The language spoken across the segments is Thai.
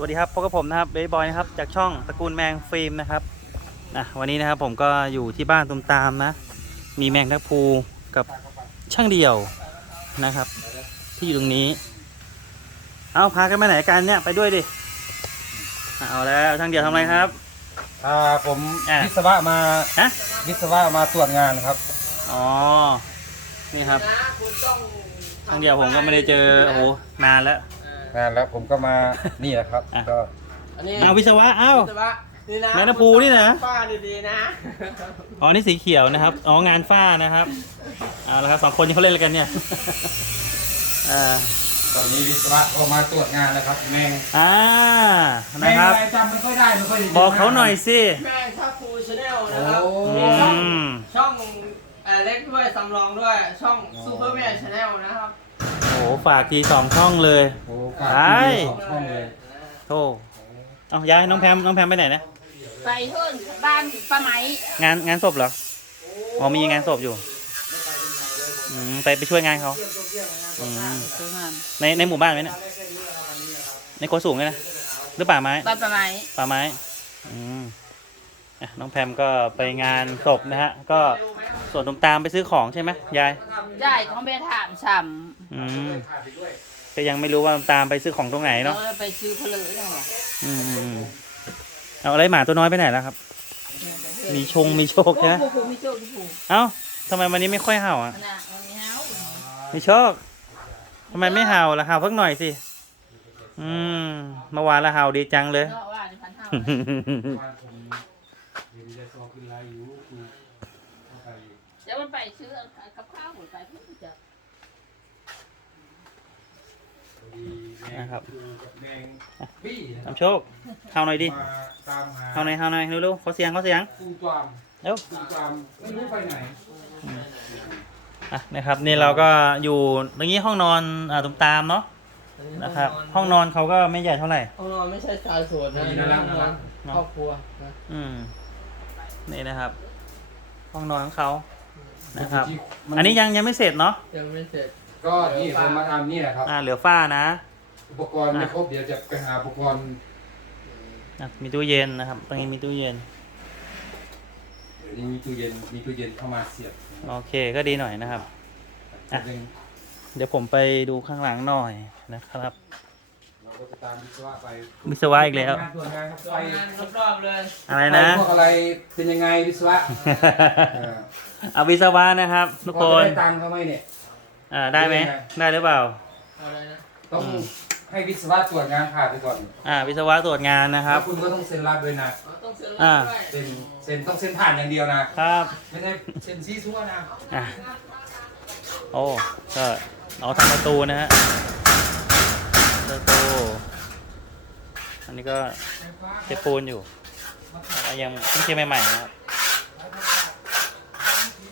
สวัสดีครับพบกับผมนะครับเบย์บอยนะครับจากช่องตระกูลแมงฟิล์มนะครับนะวันนี้นะครับผมก็อยู่ที่บ้านตุมตามนะ มีแมงทับพลูกับช่างเดียวนะครับ ที่อยู่ตรงนี้ เอาพากันไปไหนกันเนี่ยไปด้วยดิเอาแล้วช่างเดียวทำอะไรครับอ่าผมอะวิศวะมาฮะวิศวะมาตรวจงานครับอ๋อนี่ครับช่างเดียวผมก็ไม่ได้เจอโอ้โหนานแล้ว งานแล้วผมก็มานี่แหละครับ อะ ก็ อันนี้เอาวิศวะเอ้า วิศวะนี่นะแม่น้ำพูนี่นะฝ้าดีๆนะ อ๋อนี่สีเขียวนะครับ อ๋องานฝ้านะครับเอาละครับสองคนนี้เขาเล่นอะไรกันเนี่ยอ่าตอนนี้วิศวะก็มาตรวจงานแล้วครับแมงอ่าแมนะงครับอะไรจำไม่ค่อยได้ไม่ค่อยได้บอกเขาหน่อยสิแม่งทับพูชาแนลนะครับโอ้อืมีช่องมช่องเอ่อเล็กด้วยสำรองด้วย ช่องซูเปอร์แมนชาแนลนะครับโอ้โหฝากทีสองช่องเลยโหฝากใช่ทีวีสองช่องเลยโธ่เอาย้ายน้องแพมน้องแพมไปไหนนะไปเพิ่นบ้านป้าไหมงานงานศพเหรออ๋อมีงานศพอยู่อืมไปไปช่วยงานเขาอืมเพิ่นงานในในหมู่บ้านไหมเนี่ยในโคสูงเลยนะหรือป่าไม้บ้านป้าไหมป่าไม้อืมอะ น้องแพมก็ไปงานศพนะฮะ ก็ส่วนตุมตามไปซื้อของใช่ไหมยายยายเขาไปถามซ้อืมก็ยังไม่รู้ว่าตุมตามไปซื้อของตรงไหนำเนาะเราไปซื้อเพลเลยเนาะอืมอืมอืมเอาอะไรหมาตัวน้อยไปไหนแล้วครับ มีชงมีโชคโอ้ใช่ไหมโหมีโชคมีผูกเอ้าทำไมวันนี้ไม่ค่อยเห่าอะขนาดมันมีเฮามีโชคทำไมไม่เห่าล่ะเห่าสักหน่อยสิอืมเมื่อวานละเห่าดีจังเลย เนาะว่าในพันเฮาบ้านผมเห็นยายซอขึ้นไลน์อยู่คือเข้าไปเดี๋ยวมันไปซื้อกับข้าวหมดไปเพิ่นจะพอดีแมงนะครับดูกับแมงบี้นะครัทำโชคเห่าหน่อยดิมาตามหาเห่าหน่อยเห่าหน่อยเร็วๆเขาเสียงเขาเสียงปูจามเร็วปูจามไม่รู้ไปไหนอะนะครับนี่เราก็อยู่ตรงนี้ห้องนอนอ่าตุมตามเนาะนะครับ ห้องนอนเขาก็ไม่ใหญ่เท่าไหร่ ห้องนอนไม่ใช่ชายโสดนะมีน่ารักห้องนอนเนอะครอบครัวนะอืม นี่นะครับ ห้องนอนของเขานะครับ มัอันนี้ยังยังไม่เสร็จเนาะยังไม่เสร็จ ก็นี่ผมมาทำนี่แหละครับ อ่าเหลือฝ้านะ อุปกรณ์ไม่ครบเดี๋ยวจะไปหาอุปกรณ์อะมีตู้เย็นนะครับ ตรงนี้มีตู้เย็น เดี๋ยวนี้มีตู้เย็นมีตู้เย็นเข้ามาเสียบโอเคก็ดีหน่อยนะครับ อะหนึ่งเดี๋ยวผมไปดูข้างหลังหน่อยนะครับเรา ก็จะตามวิศวะไปวิศวะอีกแล้ว งานตรวจงานครับสไปองงานรอบๆเลยอะไรนะไปพวกอะไรเป็นยังไงวิศวะเออเอาวิศวะนะครับ ทุกพคอจะนได้ตังค์เขาไหมเนี่ย อ่าได้ไหมเป็นไงได้หรือเปล่า อะไรนะ ต้องอืม ให้วิศวะตรวจงานผ่านไปก่อนอ่า วิศวะตรวจงานนะคแล้รับวคุณก็ต้องเซ็นรับด้วยนะอ๋อต้องเซ็นอ่ารับด้วยเซ็นเซ็นต้องเซ็นผ่านอย่างเดียวนะ ครับ ไม่ใช่เซ็นซีซัวนะอะ โอ้ ก็เอาทำประตูนะฮะประตู อันนี้ก็เทปูนอยู่แล้วยังเพิ่งเทใหม่ๆนะครับ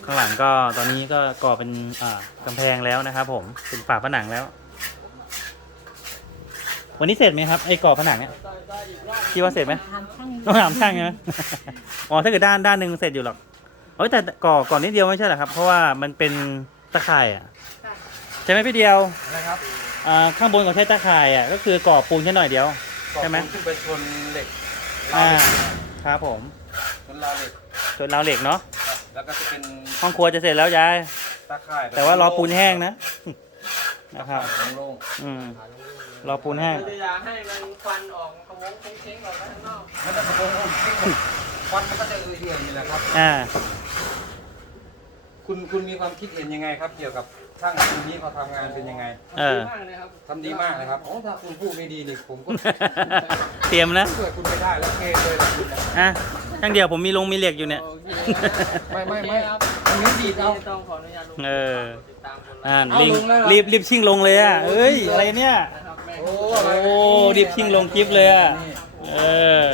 ข้างหลังก็ตอนนี้ก็ก่อเป็นอ่ากำแพงแล้วนะครับ ผมเป็นฝาผนังแล้ว วันนี้เสร็จไหมครับไอ้ก่อผนังเนี่ยคิดว่าเสร็จไหมทำข้างต้องถามช่างใช่ไหมอ๋อถ้าเกิดด้านด้านหนึ่งเสร็จอยู่หรอกเอ้ยแต่ก่อก่อนนิดเดียวไม่ใช่เหรอครับ เพราะว่ามันเป็นตะข่ายอะใช่ไหมพี่เดียวนะครับอ่าข้างบนของใช้ตะข่ายอะก็คือก่อปูนแค่หน่อยเดียว ใช่ไหมขึ้นไปชนเหล็กอ่าครับผมชนราวเหล็กส่วนราวเหล็กเนาะครับแล้วก็จะเป็นห้องครัวจะเสร็จแล้วยายตาข่ายบบแต่ว่ารอปูนแห้งนะนะครับโล่งอืมรอปูนแห้งคือจะอยากให้มันควันออกกระวงเช้งๆออกไปข้างนอก ๆมันจะโล่งๆควันมันก็จะเอื่อยๆนี่แหละครับ อ่า คุณคุณมีความคิดเห็นยังไงครับ เกี่ยวกับ ช่างคนนี้เขาทำงานเป็นยังไงเออดีมากเลยครับทำดีมากเลยครับโอ้ถ้าคุณพูดไม่ดีนี่ผมก็ เตรียมนะช่วยคุณไม่ได้แล้วเคเลยล่ะคุณนะอะช่างเดียวผมมีลงมีเหล็กอยู่เนี่ย โอเคไม่ไม่ไม่โอเคครับอันนี้ดีดเอาต้องขออนุญาตลงเออ ติดตามคนไลอ่าค์ลิงเอาลงแล้วเหรอ รีบรีบชิ่งลงเลยอะเอ้ยอะไรเนี่ย นะครับแม่ โอ้โอ้รีบชิ่งลงคลิปเลยอะเออ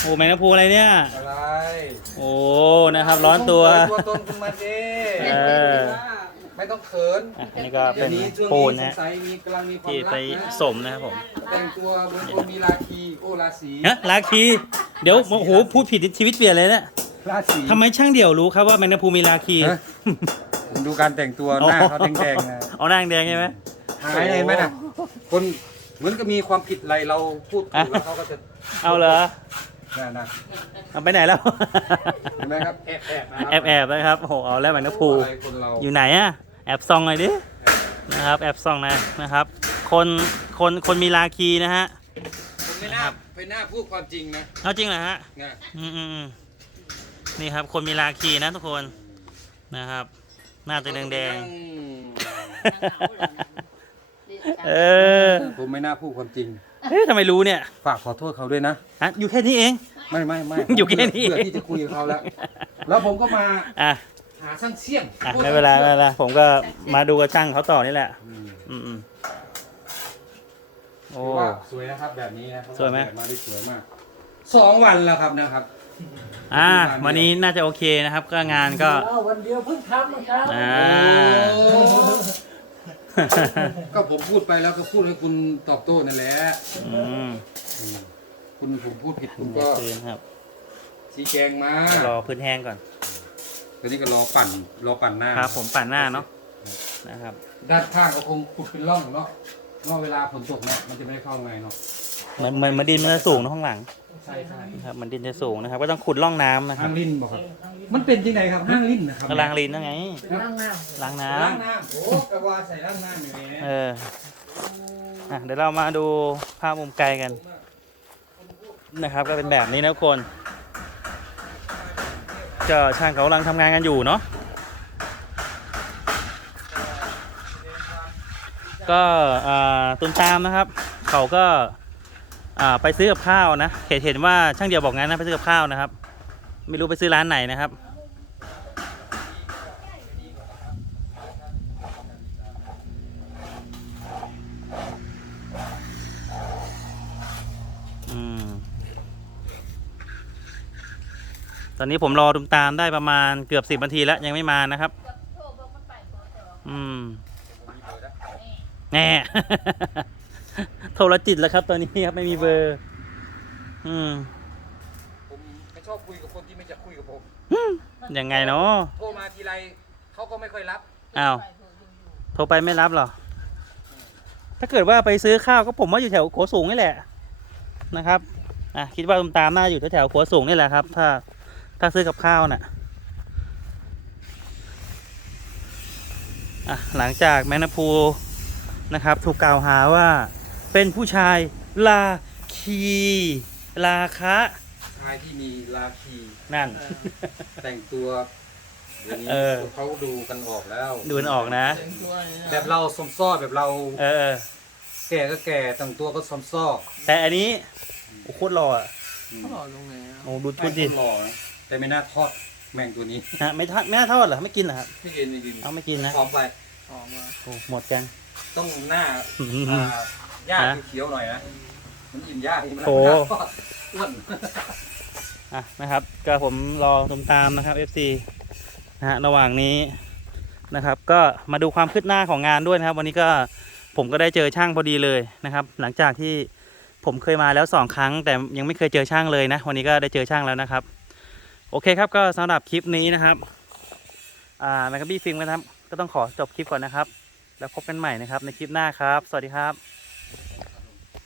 โอ้แมงนาพูอะไรเนี่ย อะไรโอ้นะครับ ร้อนตัว ตัวตนคุณมาเด้เออ ไม่ต้องเขินอะอันนี้ก็เป็เดี๋ยนวนี้ช่วงปูนนี้สนะงสัยมีกำลังมีความที่รัไปกนะสมนะครับผมแต่งตัวบนตัวมีราคีโอราศีฮะลาคีเดี๋ยวโอ้โหพูดผิดชีวิตเปลี่ยนเลยเนี่ยราศี ทำไมช่างเดี่ยวรู้ครับว่าแมงนาพูมีลาคีฮะ ผมดูการแต่งตัวหน้าเขาแดงๆนะเอาหน้าแดงใช่ไหม หายเลยไหมนะคนเหมือนก็มีความผิดอะไรเราพูดถูกแล้วเขาก็จะเอาเหรอน่านะเอาไปไหนแล้ว เห็นไหมครับแอบแอบนะครัแอบแอบนะครับโอ้โหเอาแล้วแมงนภูอะไรคนเราอยู่ไหนอะแอ บซองหน่อยดิ นะครับ แอบซองหนะนะครับ คน คน คนมีลาคีนะฮะ ผมไม่น่าไม่น่าพูดความจริงนะเอาจริงเหรอฮะ นะอืมอืมอืมนี่ครับ คนมีลาคีนะทุกคน นะครับ หน้าจะแดงๆเออ ผมไม่น่าพูดความจริง เฮ้ยทำไมรู้เนี่ยฝากขอโทษเขาด้วยนะ ฮะอยู่แค่นี้เอง ไม่ไม่ไม่อยู่แค่นี้ เพื่อที่จะคุยกับเขาแล้ว แล้วผมก็มา อะหาช่างเสี่ยงอะไม่เป็นไรไม่เป็นไรผมก็มาดูกับช่างเขาต่อนี่แหละ อืมอืมอืมโอ้ ถือว่าสวยนะครับแบบนี้นะสวยไหม แบบมาได้สวยมากสองวันแล้วครับนะครับ อ่า วันนี้น่าจะโอเคนะครับ ก็งานก็วันเดียวเพิ่งทำนะครับ อ่าก็ผมพูดไปแล้วก็พูดให้คุณตอบโต้นั่นแหละอืมอืมคุณผมพูดผิดผมก็ก็คืนครับ ชี้แจงมา รอพื้นแห้งก่อน ตอนนี้ก็รอปั่นรอปั่นหน้า ครับผมปั่นหน้าเนาะนะครับ ด้านข้างก็คงขุดเป็นร่องเนาะเนาะเวลาฝนตกเนี่ยมันจะไม่เข้าไงเนาะเหมือนเหมือนเหมือนดินมันจะสูงนะข้างหลังใช่ใช่นะครับเหมันดินจะสูงนะครับ ก็ต้องขุดร่องน้ำนะครัห้าบงลิ้นบอกครับมันเป็นที่ไหนครับห้างลิ้นนะครับก็ล้างลิ้นนั่นไงนั่งน้ล้างน้ล้างน้ำโอ้กระวาใส่ล้างน้ำอยู่ำนี่เอออะเดี๋ยวเรามาดูภาพมุมไกลกันนะครับ ก็เป็นแบบนี้นะทุกคน ก็ช่างเขากำลังทำงานกันอยู่เนาะก็ตุนตามนะครับ เขาก็ไปซื้อกับข้าวนะเห็นเห็นว่าช่างเดียวบอกงั้นนะไปซื้อกับข้าวนะครับ ไม่รู้ไปซื้อร้านไหนนะครับ ตอนนี้ผมรอตุมตามได้ประมาณเกือบสิบนาทีแล้วยังไม่มานะครับ อืมแน่ โทรจิตแล้วครับ ตอนนี้ครับไม่มีเบอร์ อืมผมไม่ชอบคุยกับคนที่ไม่จะคุยกับผมยังไงเนาะโทรมาทีไรเขาก็ไม่ค่อยรับอ้าวโทรไปไม่รับเหรอ ถ้าเกิดว่าไปซื้อข้าวก็ผมว่าอยู่แถวโขสูงนี่แหละนะครับอะคิดว่าตุมตามน่าอยู่แถวๆโขสูงนี่แหละครับ ถ้า ถ้าซื้อกับข้าวน่ะอะหลังจากแมงนาพูนะครับ ถูกกล่าวหาว่าเป็นผู้ชายลาคีลาคะชายที่มีราคีนั่น แต่งตัวเดี๋ยวนี้เออ เขาดูกันออกแล้ว ดูมันออกนะแต่งตัวนี่นะ แบบเราสมซ้อแบบเราเออเออ แก่ก็แก่แต่งตัวก็สมซ้อแต่อันนี้โอ้โคตรหล่ออะเขาหล่อตรงไหนอะโอ้ดูไม่ดูดิคนหล่อนะ แต่ไม่น่าทอดแมงตัวนี้ฮะไม่ทอดไม่น่าทอดเหรอไม่กินเหรอครับไม่กินไม่กินเอาไม่กินนะพร้อมไปออกมาโอ้หมดกันต้องหน้าอืมอ่าหญ้าฮะเขียวๆหน่อยนะมันอิ่มหญ้าที่มันโถหน้าทอดอ้วนอะนะครับ ก็ผมรอตมตามนะครับ FC นะฮะระหว่างนี้นะครับ ก็มาดูความคืบหน้าของงานด้วยนะครับ วันนี้ก็ผมก็ได้เจอช่างพอดีเลยนะครับ หลังจากที่ผมเคยมาแล้วสองครั้ง แต่ยังไม่เคยเจอช่างเลยนะ วันนี้ก็ได้เจอช่างแล้วนะครับ โอเคครับก็สำหรับคลิปนี้นะครับ อ่าแมกบี้ฟิล์มนะครับ ก็ต้องขอจบคลิปก่อนนะครับ แล้วพบกันใหม่นะครับในคลิปหน้าครับ สวัสดีครับ